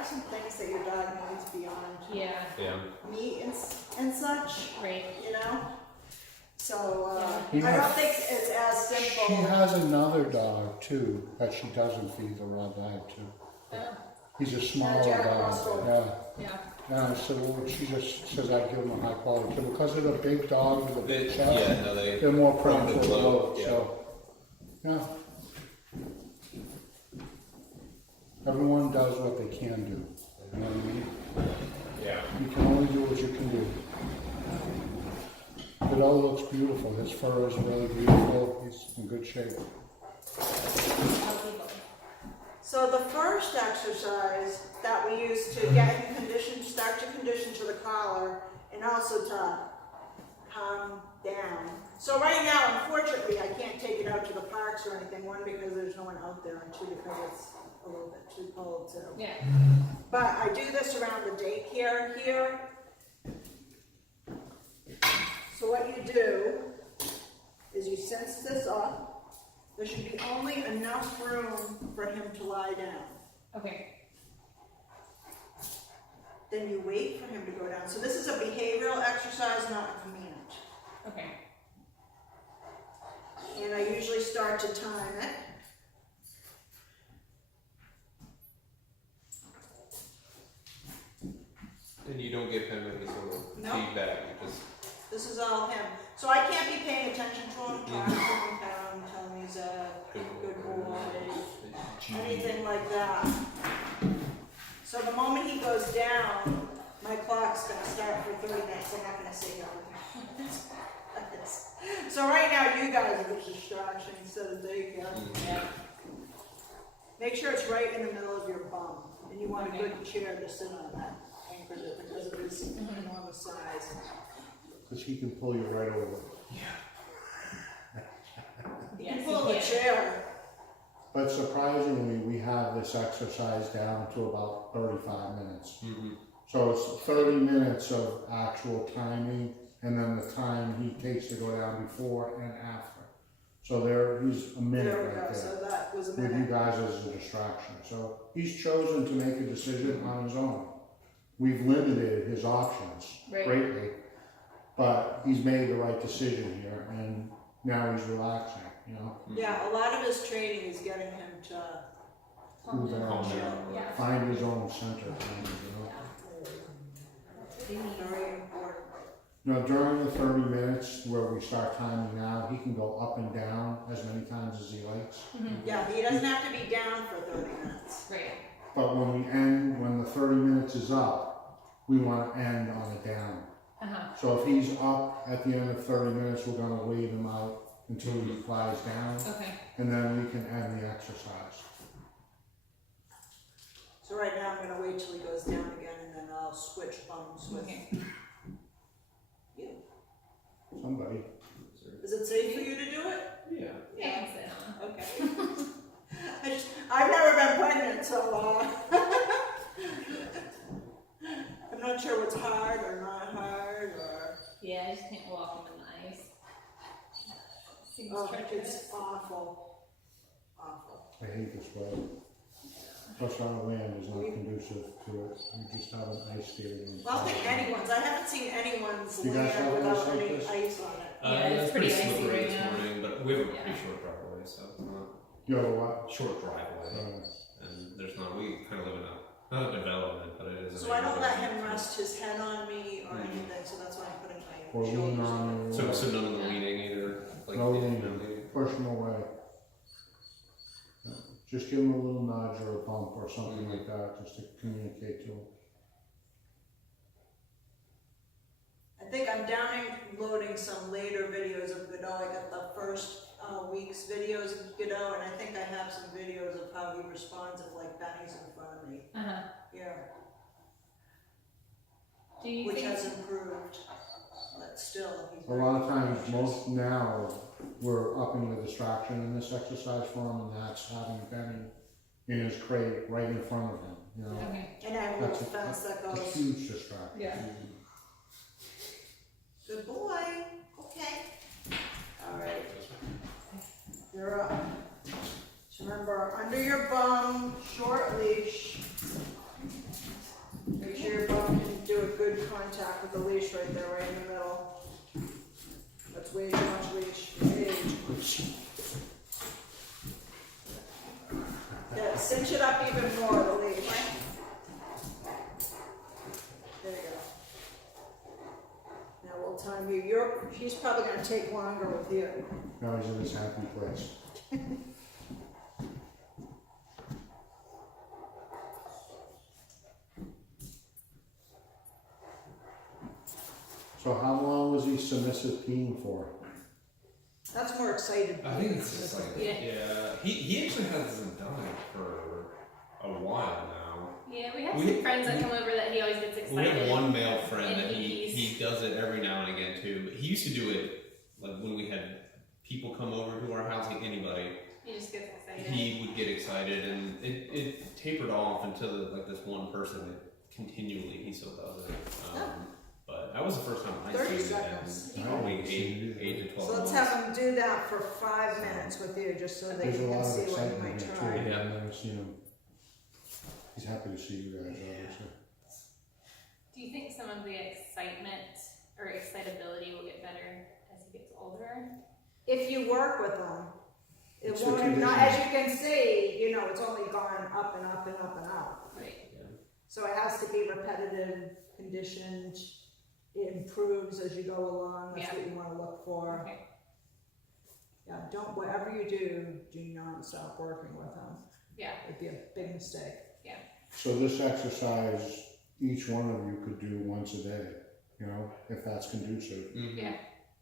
are some things that your dog needs beyond Yeah, meat and such, right. you know? So, Yeah. I don't think it's as She simple. has another dog too that she doesn't feed the raw diet to. Oh, He's a smaller Jack dog. Russell. Yeah. yeah. Yeah, so she just says I give them a high quality too. Because they're the big dog with the big chest, Yeah, no, they're more prone to bloat. yeah. So, yeah. Everyone does what they can do. You know what I mean? Yeah. You can only do what you can do. Godot looks beautiful. His fur is really beautiful. He's in good shape. So the first exercise that we use to get him conditioned, start to condition to the collar, and also to calm down. So right now, unfortunately, I can't take it out to the parks or anything. One, because there's no one out there, and two, because it's a little bit too cold too. Yeah. But I do this around the daycare here. So what you do is you sense this up. There should be only enough room for him to lie down. Okay. Then you wait for him to go down. So this is a behavioral exercise, not a command. Okay. And I usually start to time it. And you don't give him any sort of No. feedback, you just This is all him. So I can't be paying attention to him, talking to him, down, telling him he's a good boy, anything like that. So the moment he goes down, my clock's gonna start for 30 minutes. I'm not gonna say that. So right now, you guys are the distraction instead of daycare. Yeah. Make sure it's right in the middle of your bum, and you want a good chair to sit on that, anchored it because of his enormous size. Because he can pull you right over. You can pull the chair. But surprisingly, we have this exercise down to about 35 minutes. Mm-hmm. So it's 30 minutes of actual timing, and then the time he takes to go down before and after. So he's a minute There we right go. there. So that was a With you minute. guys as a distraction. So he's chosen to make a decision on his own. We've limited his options Right. greatly, but he's made the right decision here, and now he's relaxing, you know? Yeah, a lot of his training is getting him to Calm Who's down. that? chill. Yeah. Find his own center, kind of, you know? Very important. You know, during the 30 minutes where we start timing now, he can go up and down as many times as he likes. Yeah, he doesn't have to be down for 30 minutes. Great. But when the 30 minutes is up, we want to end on a down. Uh-huh. So if he's up at the end of 30 minutes, we're going to wave him out until he flies down, Okay. and then we can end the exercise. So right now I'm gonna wait till he goes down again and then I'll switch bums with Okay. you. Somebody. Is it safe for you to do it? yeah. I can sit on. Okay. I've never been pregnant, so I'm not sure what's hard or not hard or. Yeah, I just can't walk him in the ice. Seems Oh, treacherous. it's awful. Awful. I hate this weather. Plus our land is not conducive to it. We just have an ice skating. Well, I don't think anyone's. I haven't seen anyone's You guys land have without ice like any this? ice on it. Yeah, it's pretty icy slippery right this now. morning, but we have a pretty Yeah. short driveway, so it's not You have a what? short driveway, and there's not. We kind of live in not a development, but it is. So I don't let him rest his head on me or anything, so that's why I'm putting Or my lean shoulders on on it. you. So none of the leaning either. Like No yeah, leaning. no leaning. Push him away. Yeah. Just give him a little nudge or a bump or something like that, just to communicate to him. I think I'm downloading some later videos of Godot. I got the first week's videos of Godot, and I think I have some videos of how he responds if like Benny's in front of me. Uh-huh. Yeah, Do you which think... has improved, but still, he's A very lot of times, cautious. most now, we're upping the distraction in this exercise for him, and that's having Benny in his crate right in front of him, you know? Okay. And I have a little That's fence that a goes, huge distraction. Yeah. good boy, okay. All right, you're up. So remember, under your bum, short leash. contact with the leash right there, right in the middle. That's way too much leash, way too much. Yeah, cinch it up even more, the leash. There you go. Now we'll time you. He's probably gonna take longer with you. Now he's in his happy place. So how long was he submissive peeing for? That's more excited. I think it's just like, Yeah. he actually hasn't done it for a while now. Yeah, we have some friends that come over that he always gets excited. We have one male friend And that he does it every now and again too. He used to do it like when we had people come over to our house, like anybody. He just gets excited. He would get excited, and it tapered off until like this one person that continually he still does it. But that was the first time I 30 seen seconds. it in probably 8 to 12 So let's months. have him do that for 5 minutes with you, just so they There's a can lot of see what you excitement might here too. try. Yeah. I've never seen him. He's happy to see you guys, obviously. Do you think some of the excitement or excitability will get better as he gets older? If you work with them, it It's the won't, not, conditioning. as you can see, you know, it's only gone up and up and up and up. Right. So it has to be repetitive, conditioned, it improves as you go along, that's Yeah. what you wanna look for. Okay. Yeah, don't, whatever you do not stop working with them. Yeah. It'd be a big mistake. So this exercise, each one of you could do once a day, you know, if that's conducive. Mhm. Yeah.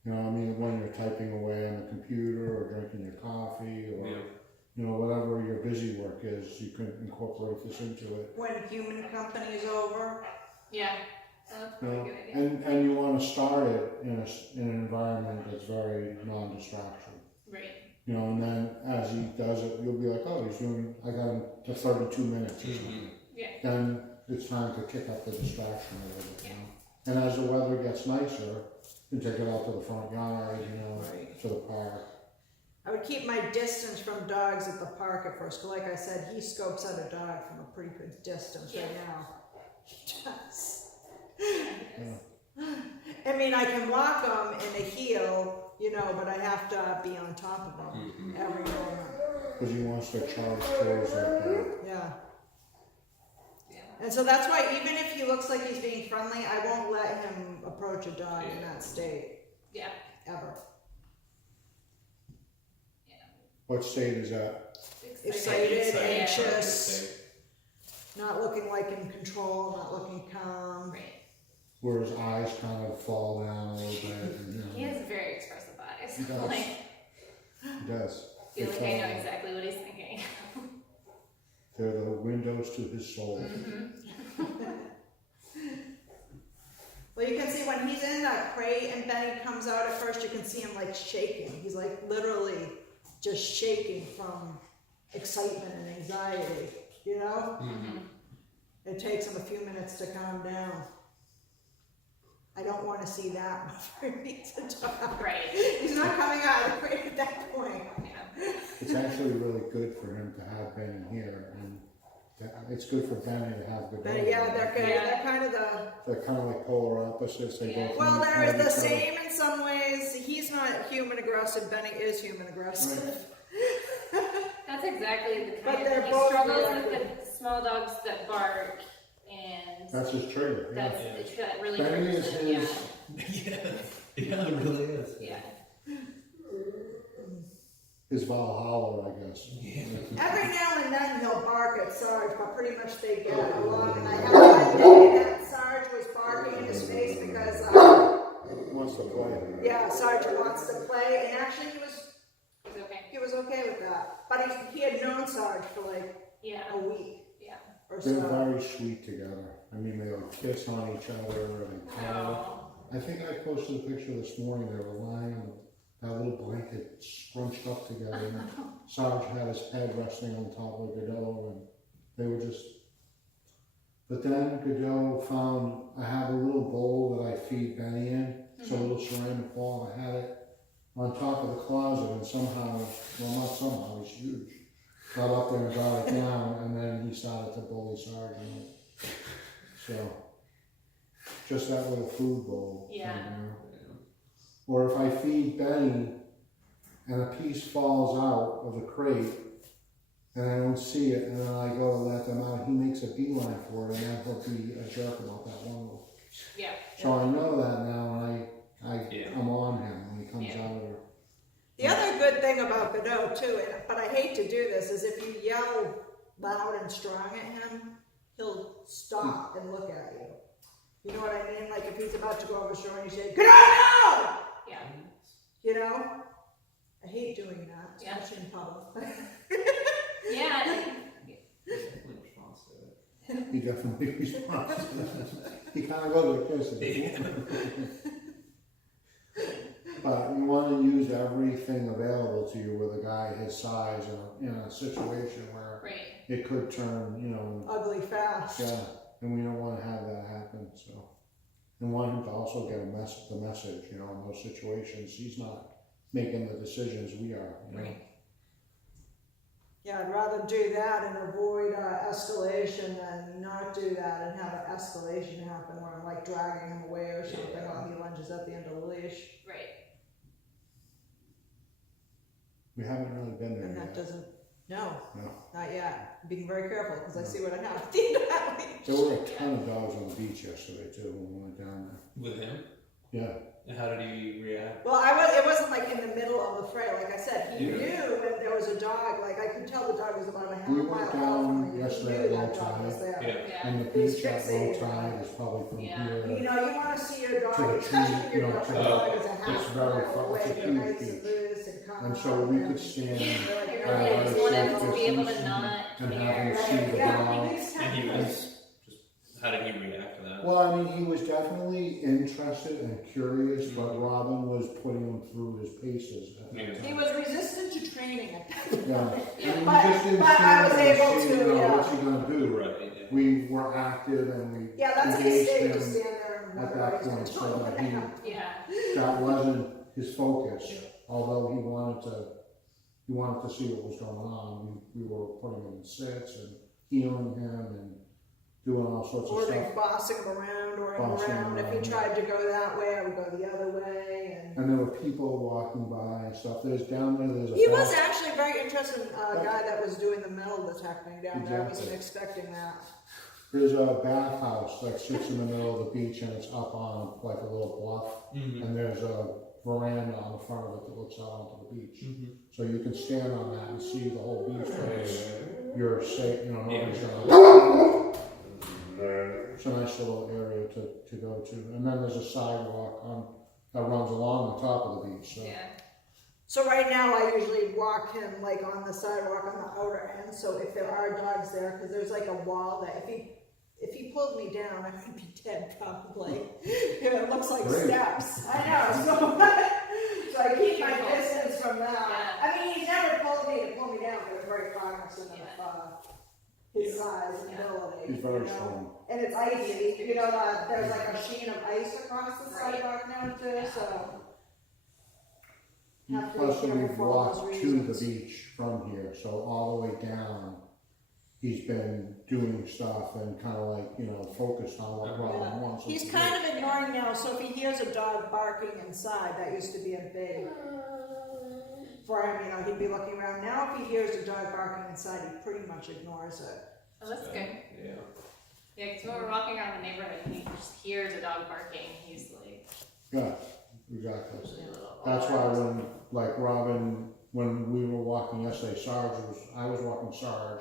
You know, I mean, when you're typing away on the computer or drinking your coffee or, Yeah. you know, whatever your busy work is, you can incorporate this into it. When human company is over, Yeah. That's You probably know, a good idea. and you want to start it in an environment that's very non-distraction. Right. You know, and then as he does it, you'll be like, oh, I got him to 32 minutes or something. Mhm. Yeah. Then it's time to kick up the distraction a little bit, you know. And as the weather gets nicer, you take it out to the front yard, you know, Right. to the park. I would keep my distance from dogs at the park at first, because like I said, he scopes out a dog from a pretty good distance right now. He does. I mean, I can walk him in a heel, you know, but I have to be on top of him Mhm. every moment. Because he wants to charge towards that dog. Yeah. Yeah. And so that's why even if he looks like he's being friendly, I won't let him approach a dog in that state, Yeah. ever. Yeah. What state is that? Excited, Excited, anxious, not looking like in control, not looking calm. Right. Where his eyes kind of fall down a little bit. And, you know, He has very expressive eyes. He does. Like, he does. feel It's, like I know exactly what he's thinking. They're the windows to his soul. Well, you can see when he's in that crate and Benny comes out at first, you can see him like shaking. He's like literally just shaking from excitement and anxiety, you know? Mhm. It takes him a few minutes to calm down. I don't want to see that before he meets a dog. Right. He's not coming out of the crate at that point. Yeah. It's actually really good for him to have Benny here, and it's good for Benny to have Godot. But yeah, they're good. Yeah. They're kind of the, They're kind of like polar opposites. They Yeah. both well, need they're kind of the each other. same in some ways. He's not human aggressive. Benny is human aggressive. That's exactly the But kind they're he both struggles reactive. with the small dogs that bark, and That's his trigger. Yeah. that's that really Benny hurts is him. his. Yeah, it really is. Yeah. His Valhalla, I guess. Every now and then he'll bark at Sarge, but pretty much they get along. And I had one day that Sarge was barking in his face because, He wants to play. yeah, Sarge wants to play, and actually He's okay. he was okay with that. But he had known Sarge for like Yeah. a week Yeah. or They're so. very sweet together. I mean, they like kiss on each other and cuddle. Oh. I think I posted a picture this morning. They were lying on that little blanket scrunched up together. And Sarge had his head resting on top of Godot, and they were just. But then Godot found I have a little bowl that I feed Benny in. It's a little ceramic bowl. I had it on top of the closet, and somehow, well, not somehow, he's huge. Got up there and got it down, and then he started to bully Sarge. So. just that little food bowl. Yeah. You know? Or if I feed Benny and a piece falls out of the crate and I don't see it and then I go to let them out, he makes a beeline for it and then he'll be a jerk about that one little piece. Yeah. So I know that now and I'm on him when he comes out of there. The other good thing about Godot too, but I hate to do this, is if you yell loud and strong at him, he'll stop and look at you. You know what I mean? Like if he's about to go over shore and you say, Godot, no! Yeah. You know? I hate doing that, especially in public. Yeah. He definitely responds to that. He kind of goes like this. But you want to use everything available to you with a guy his size in a situation where it could turn, you know, ugly fast. Yeah, and we don't want to have that happen. So, and want him to also get the message, you know, in those situations. He's not making the decisions we are, you know. Yeah, I'd rather do that and avoid escalation than not do that and have an escalation happen where I'm like dragging him away or something while he lunges at the end of the leash. Right. We haven't really been there And that yet. doesn't, no, No. not yet. Being very careful because I see what I have at the end of that leash. There were a ton of dogs on the beach yesterday too when we went down there. With him? Yeah. And how did he react? Well, it wasn't like in the middle of the fray. Like I said, he knew when there was a dog. Like I could tell the dog was about a half We mile went out down from me. yesterday He at knew low that dog was tide. there. Yeah. And the He was beach at low fixated. tide is probably from Yeah. here. You know, you want to see your dog, To the especially when tree, your you know, dog, to your the- dog is a it's half very mile far, away, it's a you're huge nice and beach. loose and calm. And so we could stand Yeah, just want him to be able to not and have care. him see the dog. And he was just, how did he react to that? Well, I mean, he was definitely interested and curious, but Robin was putting him through his paces. He was resistant to training at that point. Yeah, and we But- just didn't but I was stand there able and see, to, you know, yeah. what's he gonna do? Right, yeah. We were active and we Yeah, that's a engaged mistake to him stand there and at wonder that what he's point, so going that to do. Yeah. that wasn't his focus. Although he wanted to see what was going on. We were putting him in sits and healing him and doing all sorts of Or stuff. bossing him around or him Bossing him around. If around, he tried to go that way, I would go the other way. And there were people walking by and stuff. There's a He was bath- actually very interested in a guy that was doing the metal detecting down there. I wasn't Exactly. expecting that. There's a bathhouse that sits in the middle of the beach and it's up on like a little bluff. Mm-hmm. And there's a veranda on the front of it that looks out onto the beach. Mm-hmm. So you can stand on that and see the whole beach. But you're safe, you know, nobody's gonna. It's a nice little area to go to. And then there's a sidewalk that runs along the top of the beach. So. Yeah. So right now I usually walk him like on the sidewalk on the outer end. So if there are dogs there, because there's like a wall that if he pulled me down, I would be dead probably. It looks like Great. steps. I know. So I keep my distance from that. I mean, he's never pulled me to pull me down, but I'm very cognizant of his size and ability. He's very strong. And it's icy. You know, there's like a sheen of ice across the sidewalk now too. So. Have to be Plus, we've careful for all walked those to the reasons. beach from here, so all the way down, he's been doing stuff and kind of like, you know, focused on what Robin wants. him He's to kind do. of ignoring now, so if he hears a dog barking inside, that used to be a big, for him, you know, he'd be looking around. Now if he hears a dog barking inside, he pretty much ignores it. Oh, that's good. Yeah. Yeah, because when we're walking around the neighborhood and he just hears a dog barking, he's like, Yeah, exactly. usually a little. That's why when, like Robin, when we were walking yesterday, I was walking Sarge,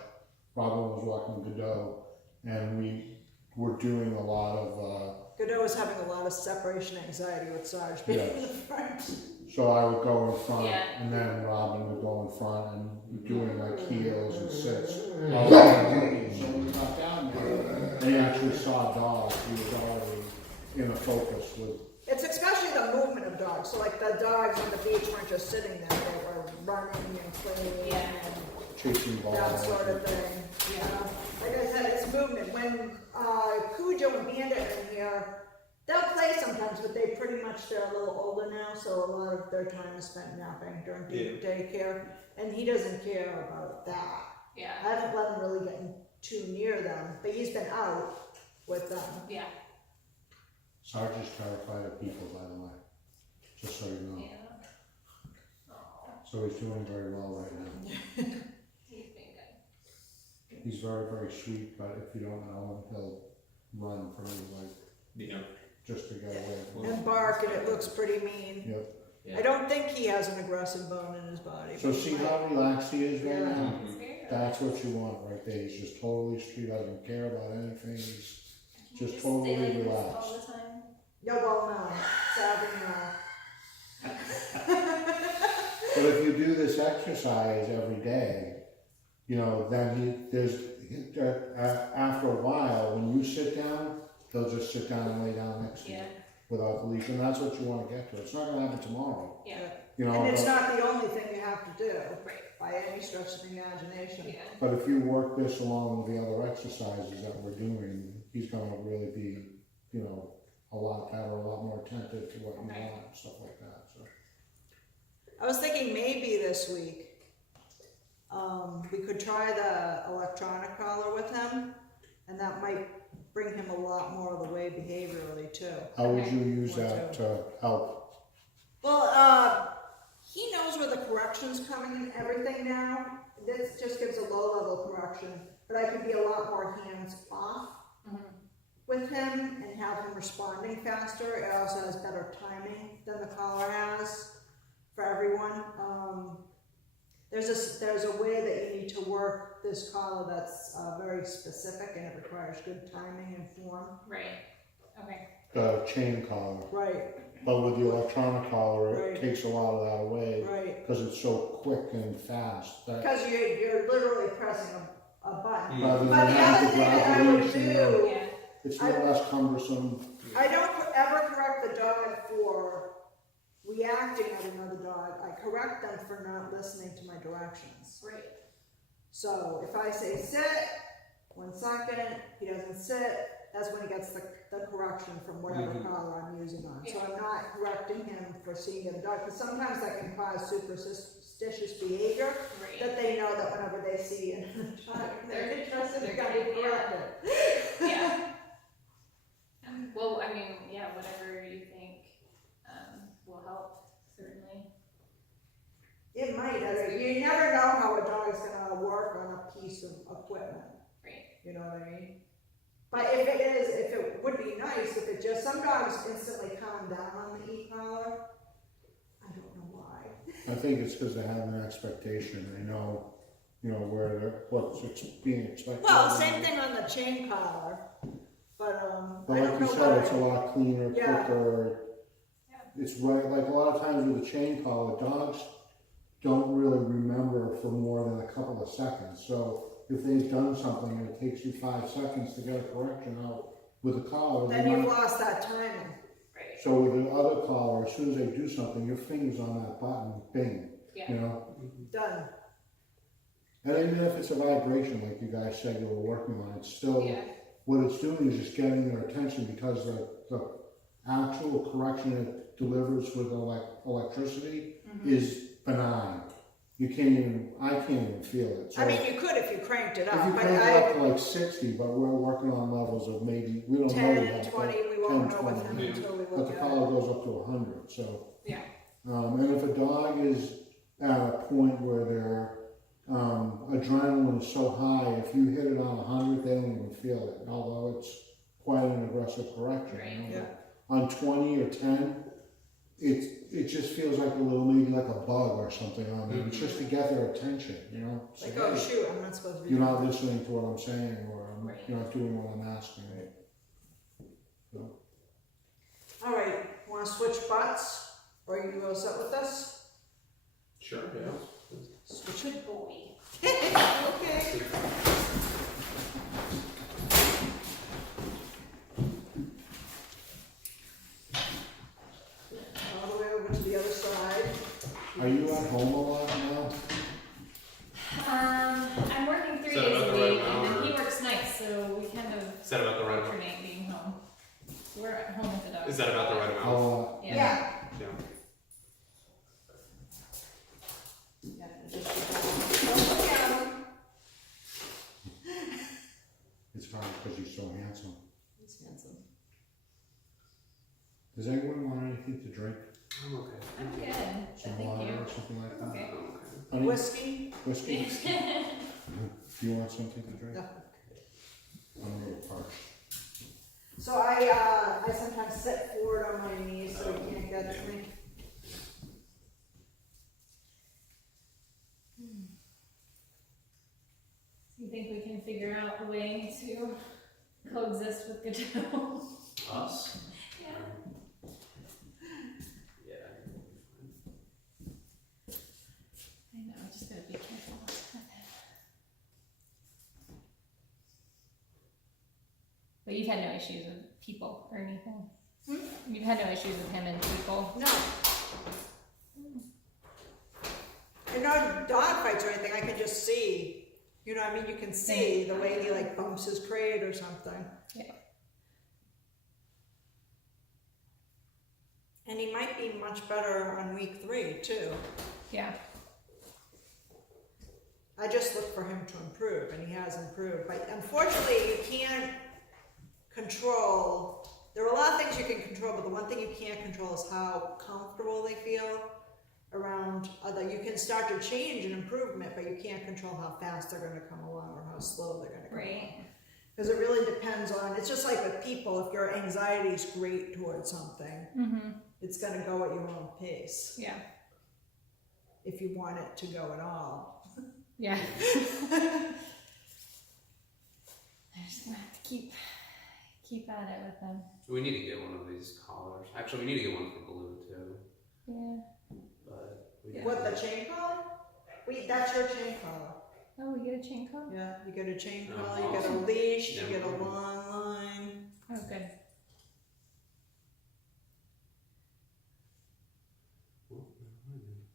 Robin was walking Godot, and we were doing a lot of, Godot was having a lot of separation anxiety with Sarge being in the front. so I would go in front, Yeah. and then Robin would go in front and doing like heels and sits. All the time. So we got down there, and he actually saw dogs, he was already in a focus with. It's especially the movement of dogs. So like the dogs on the beach weren't just sitting there, they were running and playing and Chasing balls. that sort of thing. Like I said, it's movement. When Cujo and Bandit are in here, they'll play sometimes, but they're a little older now, so a lot of their time is spent napping during daycare, and he doesn't care about that. Yeah. I haven't let him really get too near them, but he's been out with them. Yeah. Sarge is terrified of people, by the way, just so you know. Yeah. Aw, So he's doing very well right now. he's been good. He's very, very sweet, but if you don't know him, he'll run from you, like, Yeah. just to get away from you. And bark, and it looks pretty mean. Yep. I don't think he has an aggressive bone in his body. So see how relaxed he is right Yeah. now? It's very That's what you want right there. He's just totally sweet, doesn't care about anything. He's Can you just totally stay like this relaxed. all the time? Yeah, well, no, sadly, no. But if you do this exercise every day, you know, then after a while, when you sit down, he'll just sit down and lay down next to you Yeah, without the leash, and that's what you want to get to. It's not going to happen tomorrow, yeah, you know. And it's but, not the only thing you have to do, right, by any stretch of the imagination. yeah, but if you work this along with the other exercises that we're doing, he's going to really be, you know, a lot better, a lot more attentive to what you Right. want, and stuff like that. So. I was thinking maybe this week, we could try the electronic collar with him, and that might bring him a lot more of the way behaviorally too. How would Okay. you use that to help? Well, he knows where the correction's coming and everything now. This just gives a low-level correction, but I could be a lot more hands-off mhm, with him and have him responding faster. It also has better timing than the collar has for everyone. There's a way that you need to work this collar that's very specific, and it requires good timing and form. right, okay, The chain collar. Right, But with the electronic collar, it Right. takes a lot of that away right. because it's so quick and fast. That Because you're literally pressing a button. rather than But the having other to thing that grab I the would leash, you know, do, yeah, it's a little less cumbersome. I don't ever correct the dog for reacting at another dog. I correct them for not listening to my directions. right, So if I say sit, 1 second, he doesn't sit, that's when he gets the correction from whatever Mhm. collar I'm using on. So Yeah. I'm not correcting him for seeing the dog, because sometimes that can cause superstitious behavior, right. that they know that whenever they see another dog, they're interested, They're they're gonna be gonna- yeah. corrected. Yeah. Well, I mean, yeah, whatever you think, will help, certainly. It might, you never know how a dog's gonna work on a piece of equipment. Right. You know what I mean? But if it would be nice if it just, some dogs instantly calm down on the e-collar. I don't know why. I think it's because they have an expectation. They know, you know, what's being expected. Well, of them. same thing on the chain collar, but But I like don't you know said, it's a what. lot cleaner, Yeah. quicker. Yeah. It's right. Like a lot of times with a chain collar, dogs don't really remember for more than a couple of seconds. So if they've done something and it takes you 5 seconds to get a correction out with a collar, Then they you've might. lost that timing. Right, So with the other collar, as soon as they do something, your finger's on that button, bing. yeah, You know. Done. And even if it's a vibration, like you guys said you were working on, it's still, yeah, what it's doing is just getting their attention because the actual correction it delivers with electricity Mm-hmm. is benign. You can't even, I can't even feel it. So I mean, you could if you cranked it if up, you but crank it up to like 60, but we're working on levels of maybe, we don't know 10, yet. 20, but we won't 10, know with him 20. until we But look the at collar it. goes up to 100, so. yeah, And if a dog is at a point where their adrenaline is so high, if you hit it on 100, they don't even feel it, although it's quite an aggressive correction. Right. You know? Yeah. On 20 or 10, it just feels like a little, maybe like a bug or something on them. It's just to get their attention, you know? Say, Like, oh hey, shoot, I'm not supposed to be you're doing not that. listening to what I'm saying, or Right. you're not doing what I'm asking. All right, wanna switch butts, or you all set with this? Sure, yeah. Switch it. boy. Okay. All the way over to the other side. Are you at home a lot now? I'm working 3 Is that days about a the right week, and amount, then he or- works nights, so we kind of Is that about the right amount? alternate being home. We're at home with the dog. Is that about the right amount? How, Yeah. Yeah. Yeah, just look at him. it's hard because he's so handsome. He's handsome. Does anyone want anything to drink? I'm okay. I'm good. Some Thank water you. or something like that? Okay. I'm okay. Honey? Whiskey? Whiskey? Do you want something to drink? No. I'm a little parched. So I sometimes sit forward on my knees so you can't get to me. You think we can figure out a way to coexist with Godot? Us? Yeah. Yeah. I know, I just gotta be careful with it. But you've had no issues with people or anything? You've had no issues with him and people? No. And no dog fights or anything, I can just see. You know what I mean? You can see the way he like bumps his crate or something. Yeah. And he might be much better on week 3 too. Yeah. I just look for him to improve, and he has improved. But unfortunately, you can't control. There are a lot of things you can control, but the one thing you can't control is how comfortable they feel around other. You can start to change an improvement, but you can't control how fast they're going to come along or how slow they're going to come along. Because it really depends on. It's just like with people. If your anxiety is great towards something, it's going to go at your own pace. Yeah. If you want it to go at all. Yeah. I'm just gonna have to keep at it with them. We need to get one of these collars. Actually, we need to get one for Baloo too. Yeah. But we What, the chain collar? That's your chain collar. Oh, we get a chain collar? Yeah, you get a chain Oh, collar, you get a awesome. leash, you Yeah, get a perfect. long line. Oh, good.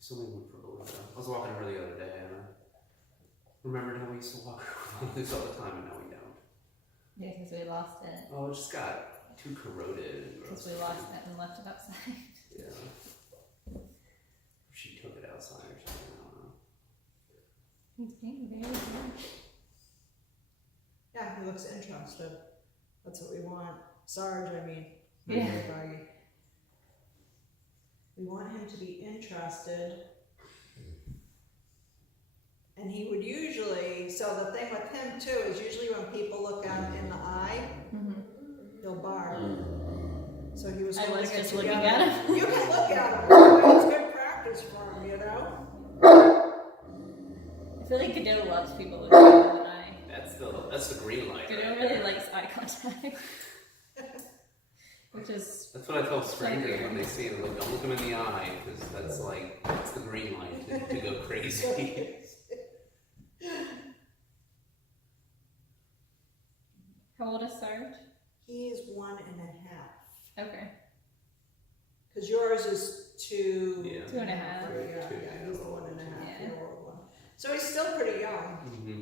Still need one for Baloo though. I was walking her the other day and I remembered how we used to walk around this all the time and now we don't. Yeah, because we lost it. Oh, it just got too corroded and gross. Because we lost it and left it outside. Yeah. She took it outside or something, I don't know. He's being very good. Yeah, he looks interested. That's what we want. Sarge, I mean. Yeah. Everybody. We want him to be interested. And he would usually, so the thing with him too is usually when people look at him in the eye, he'll bark. So he was I holding was it just looking together. at him. You can look at him. It's good practice for him, you know? I feel like Godot loves people looking at him in the eye. That's the green light. Godot right really there. likes eye contact. Which is, That's what I tell strangers when they see him. Like, don't look them in the eye, because that's the green light to go crazy. how old is Sarge? He's 1.5. Okay. Because yours is 2. Yeah. 2.5. Yeah, Two, yeah, he's the 1.5 Yeah. year old one. So he's still pretty young. Mm-hmm.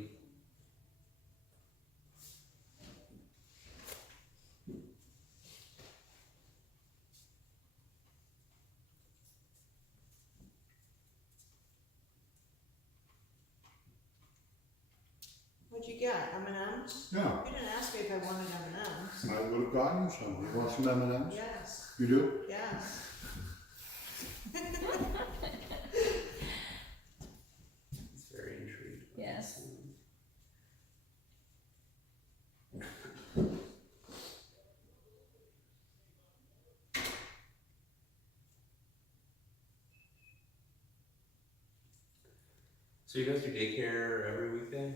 What'd you get? M&M's? No, You didn't ask me if I wanted M&M's. I would have gotten you some. You want some M&Ms? Yes, You do? yes. He's very intrigued. Yes. So you guys do daycare every weekday?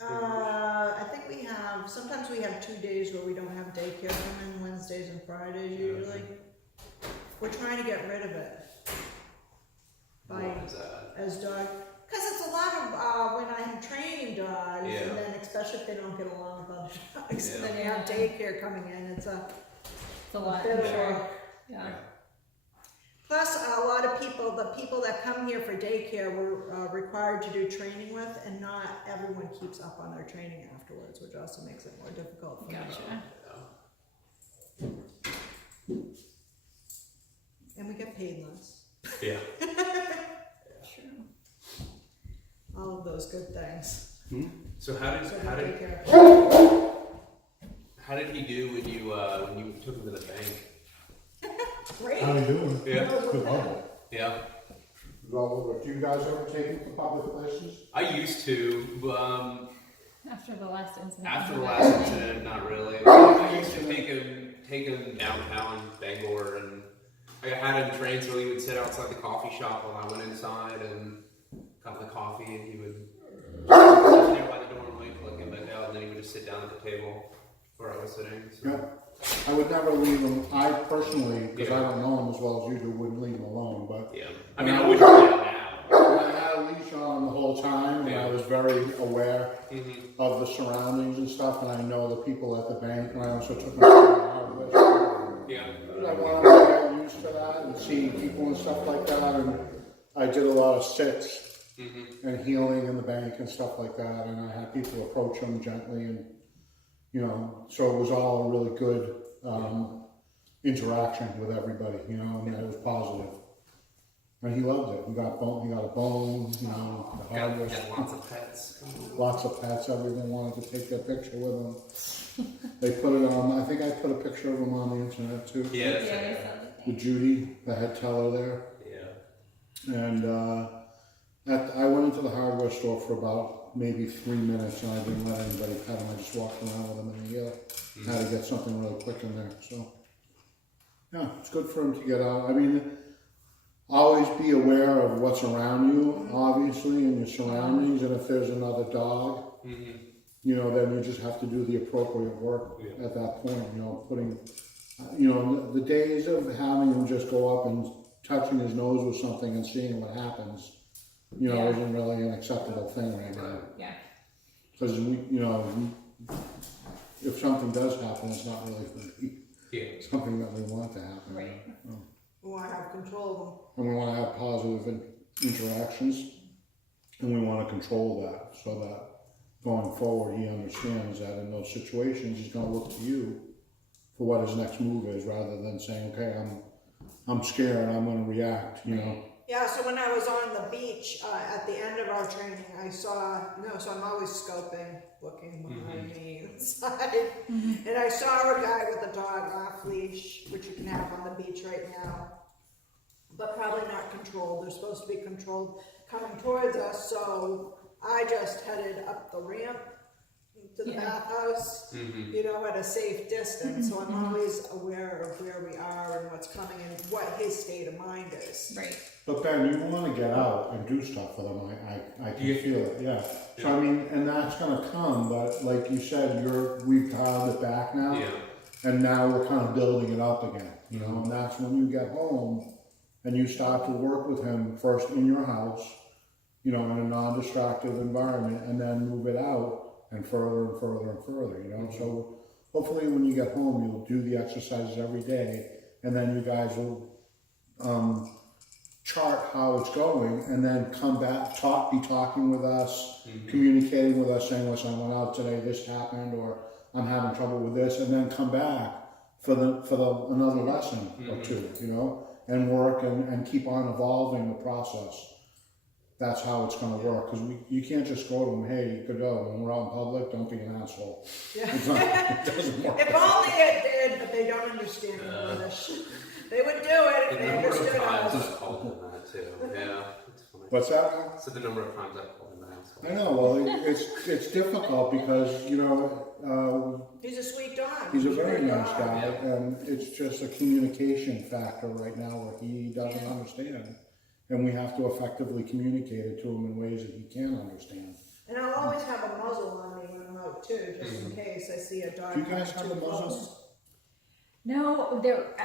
I think we have, sometimes we have 2 days where we don't have daycare come in, Wednesdays and Fridays usually. We're trying to get rid of it. Why is that? As dog, because it's a lot of, when I'm training dogs, Yeah. and then especially if they don't get along with other dogs, and Yeah. then you have daycare coming in, it's a It's a lot. bit of Sure. a. Yeah. Plus, a lot of people, the people that come here for daycare, we're required to do training with, and not everyone keeps up on their training afterwards, which also makes it more difficult for them. Gotcha. And we get paid less. Yeah. True. All of those good things. So how So we did take care of how did he do when you took him to the bank? Great. How you doing? Yeah. Good level. Yeah. Well, do you guys ever take it to public places? I used to, but After the last incident. after the last incident, not really. I used to take him downtown Bangor, and I had him trained so he would sit outside the coffee shop while I went inside and got the coffee, and he would sit there by the door and wait till I came back out, and then he would just sit down at the table where I was sitting. So. Yeah. I would never leave him. I personally, because I don't know him as well as you do, wouldn't leave him alone. But Yeah. I mean, I wouldn't do that now. I had a leash on him the whole time, and I was very aware of the surroundings and stuff. And I know the people at the bank, and I also took him to the hardware. Yeah. I wanted to get used to that and seeing people and stuff like that. And I did a lot of sits and healing in the bank and stuff like that. And I had people approach him gently, and you know, so it was all a really good interaction with everybody. You know, and it was positive. And he loved it. He got a bone, you know, the hardware. Got lots of pets. Lots of pets. Everyone wanted to take their picture with him. They put it on. I think I put a picture of him on the internet too. Yeah. With Judy, the head teller there. Yeah. And I went into the hardware store for about maybe 3 minutes, and I didn't let anybody pet him. I just walked around with him in the had to get something really quick in there. So yeah, it's good for him to get out. I mean, always be aware of what's around you, obviously, and your surroundings. And if there's another dog, you know, then you just have to do the appropriate work at that point. You know, putting, you know, the days of having him just go up and touching his nose with something and seeing what happens, you know, isn't really an acceptable thing right now. Yeah. Because you know, if something does happen, it's not really going to be something that we want to happen. Right. We want to have control of them. And we want to have positive interactions, and we want to control that so that going forward he understands that in those situations he's going to look to you for what his next move is, rather than saying, okay, I'm scared, I'm going to react, you know. Yeah, so when I was on the beach at the end of our training, I saw, so I'm always scoping, looking behind me inside, and I saw a guy with a dog off leash, which you can have on the beach right now, but probably not controlled. They're supposed to be controlled coming towards us, so I just headed up the ramp to the bathhouse, you know, at a safe distance, so I'm always aware of where we are and what's coming and what his state of mind is. Right. But Ben, you want to get out and do stuff for them. I can feel it. Yeah. So I mean, and that's going to come. But like you said, we've dialed it back now, and now we're kind of building it up again. You know, and that's when you get home and you start to work with him first in your house, you know, in a non-destructive environment, and then move it out and further and further and further. You know, so hopefully when you get home, you'll do the exercises every day, and then you guys will chart how it's going, and then come back, be talking with us, communicating with us, saying, listen, I went out today, this happened, or I'm having trouble with this, and then come back for another lesson or two, you know, and work and keep on evolving the process. That's how it's going to work, because you can't just go to them, hey, Godot, when we're out in public, don't be an asshole. Yeah. It doesn't work. If only it did, but they don't understand English. They would do it if they understood times us. I've called him that too. Yeah, it's funny. What's that? So the number of times I've called him that. I know, well, it's difficult because, you know, He's a sweet dog. he's a very great nice dog. guy, and it's just a communication factor right now where he doesn't understand. And we have to effectively communicate it to him in ways that he can understand. And I'll always have a muzzle on me when I'm out too, just in case I see a dog. Do you guys have coming a too muzzle? close. No,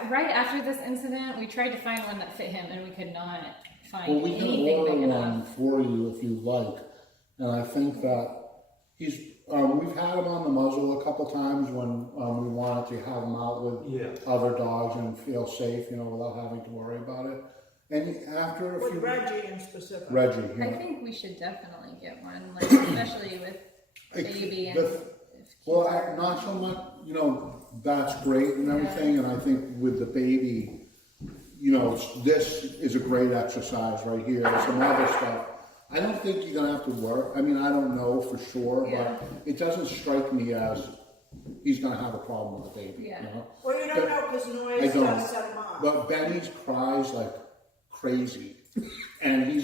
right after this incident, we tried to find one that fit him, and we could not find Well, we can anything order big one enough. for you if you like. And I think that we've had him on the muzzle a couple times when we wanted to have him out with other dogs and feel safe, you know, without having to worry about it. And after a With few... Reggie in specific. Reggie, yeah. I think we should definitely get one, like, especially with baby and. Well, not so much, you know, that's great and everything, and I think with the baby, you know, this is a great exercise right here, some other stuff. I don't think you're going to have to work, I mean, I don't know for sure, but it doesn't strike me as he's gonna have a problem with the baby, Yeah. you know? Well, you don't know because I noise don't. does set him off. But Benny's cries like crazy. And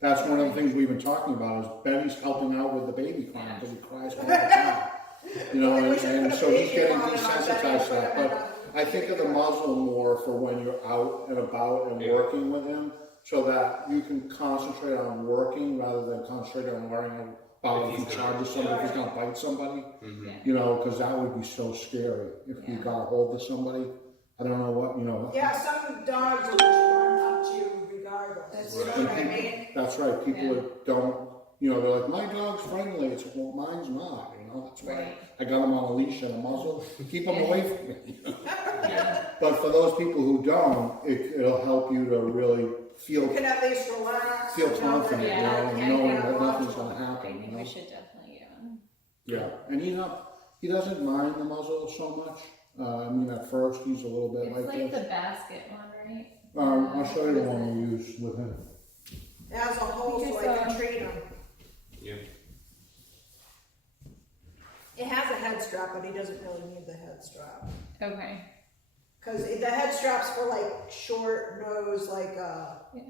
that's one of the things we've been talking about is Benny's helping out with the baby crying because he cries all the time. You know, and so he's getting desensitized to that. But I think of the muzzle more for when you're out and about and working with him so that you can concentrate on working rather than concentrate on worrying about if he charges somebody, if he's going to bite somebody. Mm-hmm. You know, because that would be so scary if you got a hold of somebody. I don't know what, you know. Yeah, some dogs will just run up to you regardless. You know what I mean? That's right. People that don't, you know, they're like, my dog's friendly. It's well, mine's not. You know, that's why I got him on a leash and a muzzle. Keep him away from me. You know? But for those people who don't, it'll help you to really feel. You can at least relax. Feel confident, you know, and knowing that nothing's going to I happen. think You know? we should definitely get one. Yeah, and he doesn't mind the muzzle so much. I mean, at first he's a little bit It's like this. the basket one, right? I'll show you the one we use with him. It has a hole so I can treat him. Yeah. It has a head strap, but he doesn't really need the head strap. Okay. Because the head strap's for like short nose, like Yeah.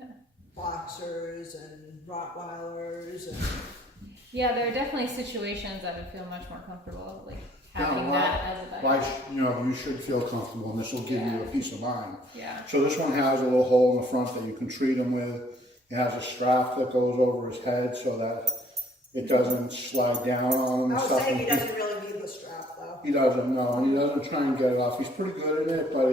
boxers and Rottweilers. And Yeah, there are definitely situations I would feel much more comfortable like having Yeah, that as a bike. You know, you should feel comfortable, and this will give you a peace of mind. Yeah. So this one has a little hole in the front that you can treat him with. It has a strap that goes over his head so that it doesn't slide down on him I and was stuff. saying he doesn't really need the strap though. He doesn't know, and he doesn't try and get it off. He's pretty good at it, but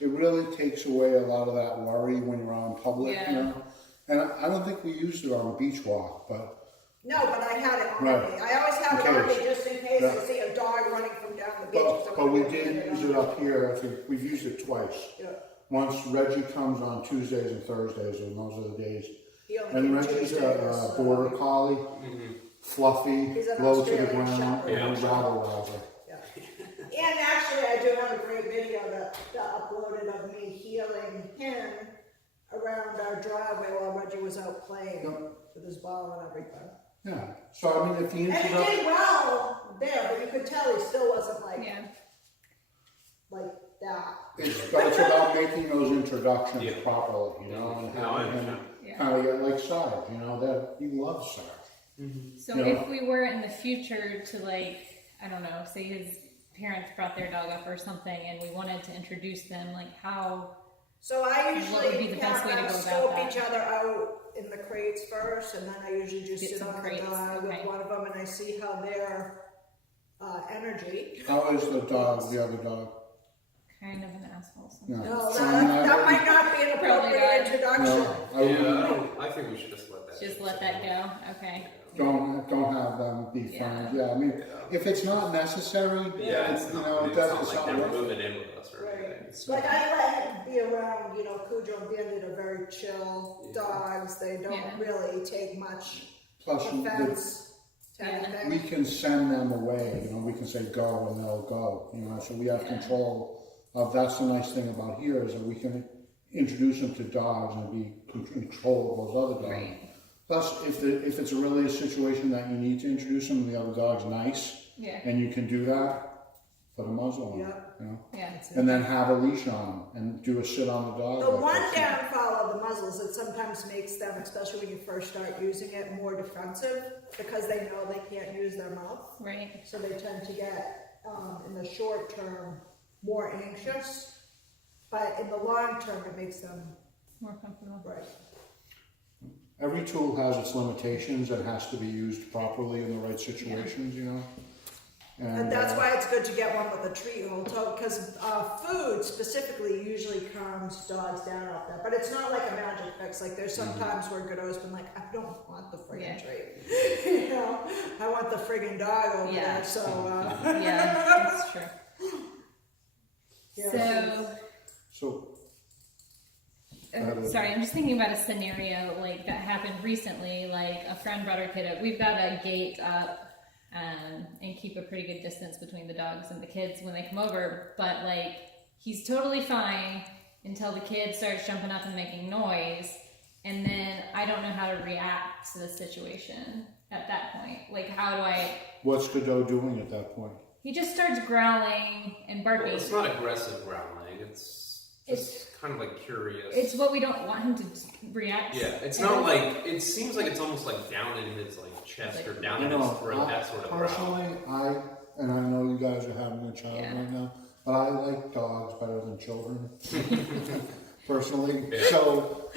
it really takes away a lot of that worry when you're out in public, you know. And I don't think we used it on a beach walk, but No, but I had it on Right. me. I always have it on me Okay. just in case Yeah. I see a dog running from down the beach. so but I'm we gonna did get use on. it up here. I think we've used it twice. Yeah. Once Reggie comes on Tuesdays and Thursdays, and those are the days. He only And came Reggie's Tuesdays, a so- border collie, fluffy, He's an low to the Australian ground, Shepherd. and a rabble rouser. Yeah. And actually, I do have a great video that uploaded of me healing him around our driveway while Reggie was out playing with his ball and everything. Yeah. So I mean, if the And he introduction, did well there, but you could tell he still wasn't like Yeah. that. it's about making those introductions Yeah. properly, you know, and No, I having him understand. Yeah. kind of get like Sarge, you know, that he loves Sarge. So Yeah. if we were in the future to like, I don't know, say his parents brought their dog up or something and we wanted to introduce them, like how, So I What would be usually the best have way to them go about scope that? each other out in the crates first, and then I usually just Get sit some on crates, the dog okay. with one of them, and I see how their energy. How is the dog, the other dog? kind of an asshole Yeah. sometimes. No, So, I mean, I that wouldn't- might not be an Probably appropriate not. introduction. No, I wouldn't. I think we should just let that. Just let that go, okay. Don't have them be Yeah. friends. Yeah, I mean, if it's not necessary, Yeah, it's you not, know, it it's doesn't not like sound they're worth it. moving in with us or Right. anything. So. Like I let him be around, Cujo and Bandit are very chill dogs. They don't Yeah. really take much Plus, offense to Yeah. anything. we can send them away, we can say go and they'll go, so we have control of, that's the nice thing about here is that we can introduce them to dogs and be in control of those other dogs. Right. Plus, if it's really a situation that you need to introduce them and the other dog's nice, Yeah. and you can do that, put a muzzle on, Yeah. Yeah. and then have a leash on and do a sit on the dog. The like one this. downfall of the muzzles, it sometimes makes them, especially when you first start using it, more defensive because they know they can't use their mouth. Right. So they tend to get, in the short term, more anxious. But in the long term, it makes them More comfortable. right. Every tool has its limitations and has to be used properly in the right situations, And that's why it's good to get one with a treat hold, because food specifically usually calms dogs down out there. But it's not like a magic fix. Like there's some times where Godot's been like, I don't want the friggin' treat. I want the friggin' dog over there. So Yeah, that's true. Yeah, So, So, sorry, I'm just thinking about a scenario like that happened recently. Like a friend brought her kid up. We've got a gate up and keep a pretty good distance between the dogs and the kids when they come over. But like he's totally fine until the kid starts jumping up and making noise, and then I don't know how to react to the situation at that point. Like how do I? what's Godot doing at that point? he just starts growling and barking. Well, it's not aggressive growling. It's just kind of like curious. It's what we don't want him to react. Yeah, it's not like, it seems like it's almost like down in his like chest or down in his throat, that sort of growl. Personally, and I know you guys are having a child right now, but I like dogs better than children. Personally, so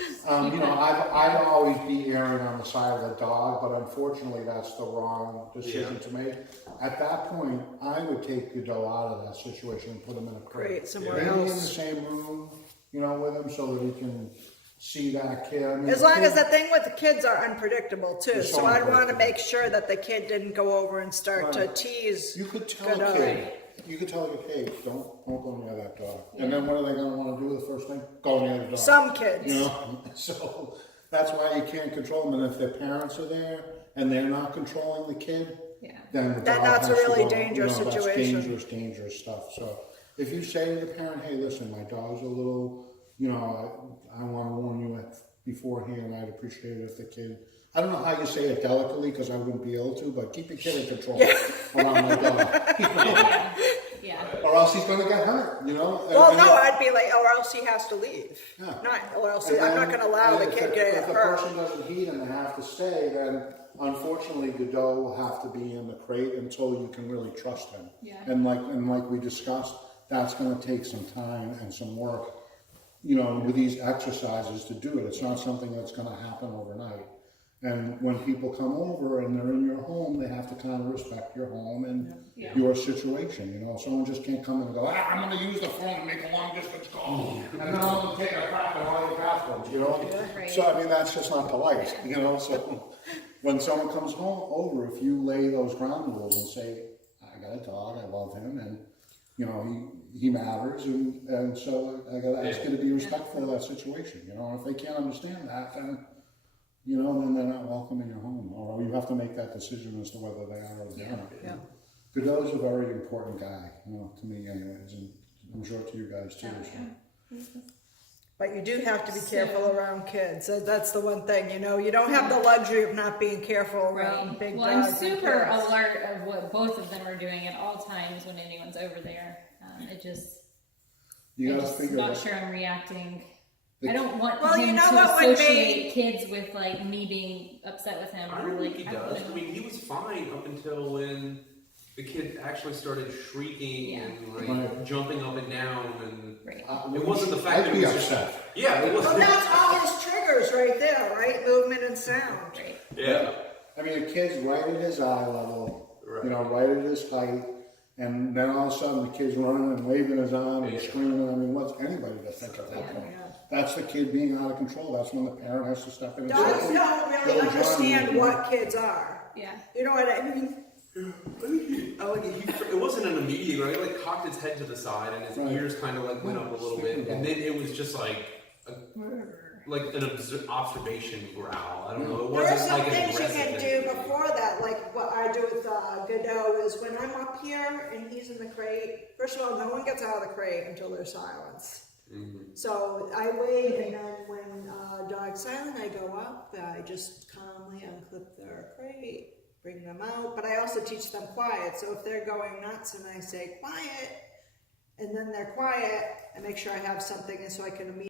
you know, I'd always be erring on the side of the dog, but unfortunately, that's the wrong decision to make. At that point, I would take Godot out of that situation and put him in a crate. Great, somewhere Maybe in the else. same room, you know, with him, so that he can see that kid. I mean, As long as the thing with the kids are unpredictable too, They're so so I'd want to unpredictable. make sure that the kid didn't go over and start to Right. tease. You could tell Godot. a kid. You could tell a kid, don't go near that dog. And then what are they going to want to do? The first thing, go near the dog. Some kids. You know, so that's why you can't control them. And if their parents are there and they're not controlling the kid, then the dog that's a has to really go. dangerous That's situation. dangerous stuff. So if you say to the parent, hey, listen, my dog's a little, you know, I want to warn you beforehand. I'd appreciate it if the kid. I don't know how you say it delicately because I wouldn't be able to, but keep your kid in control around my dog. You know? Or else he's going to get hurt, you know? Well, no, I'd be like, or else he has to leave. Yeah. Or else And I'm not then, going to allow the kid to get If the hurt. person doesn't heed and they have to stay, then unfortunately Godot will have to be in the crate until you can really trust him. Yeah. And like we discussed, that's going to take some time and some work, you know, with these exercises to do it. It's not something that's going to happen overnight. And when people come over and they're in your home, they have to kind of respect your home and your situation. You know, someone just can't come in and go, I'm going to use the phone and make a long distance call. And then I'm going to take a crap in all your bathrooms, you know? Right. So, I mean, that's just not polite, you know? So when someone comes over, if you lay those ground rules and say, I got a dog, I love him, and, you know, he matters, and so I got to ask you to be respectful of that situation, you know? If they can't understand that, then... You know, then they're not welcome in your home, or you have to make that decision as to whether they are or they're not. Yeah. Godot's a very important guy, you know, to me anyways, and I'm sure to you guys too. So. But you do have to be careful around kids. That's the one thing, you know. You don't have the luxury of not being careful around big Well, I'm dogs and super kids. alert of what both of them are doing at all times when anyone's over there. It just, You I'm gotta just figure not that. sure I'm reacting. I don't want Well, him you know to what would associate kids with like me being upset with him. I or don't like think he does. I mean, he was fine up until when the kid actually started shrieking and like Right. jumping up and down, and Right. it wasn't the fact I'd that be it was upset. just yeah, it Well, wasn't. that's all his triggers right there, right? Movement and sound. Right. Yeah, I mean, the kid's right at his eye level, you know, right at his height, and then all of a sudden the kid's running and waving his arm and screaming. I mean, what's anybody to think at that point? Yeah. That's the kid being out of control. That's when the parent has to step in and Dogs say, don't really Little Johnny, understand you know. what kids are. Yeah. You know what I mean? it wasn't an immediate. Right? He like cocked his head to the side, and his Right. ears kind of like went up a little bit, and then it was just like an observation growl. I don't know. It There are wasn't some like an things you aggressive can thing. do before that, like what I do with Godot is when I'm up here and he's in the crate, first of all, no one gets out of the crate until there's silence. Mm-hmm. So I wait, and then when dog's silent, I go up, I just calmly unclip their crate, bring them out, but I also teach them quiet. So if they're going nuts and I say quiet, and then they're quiet, I make sure I have something so I can immediately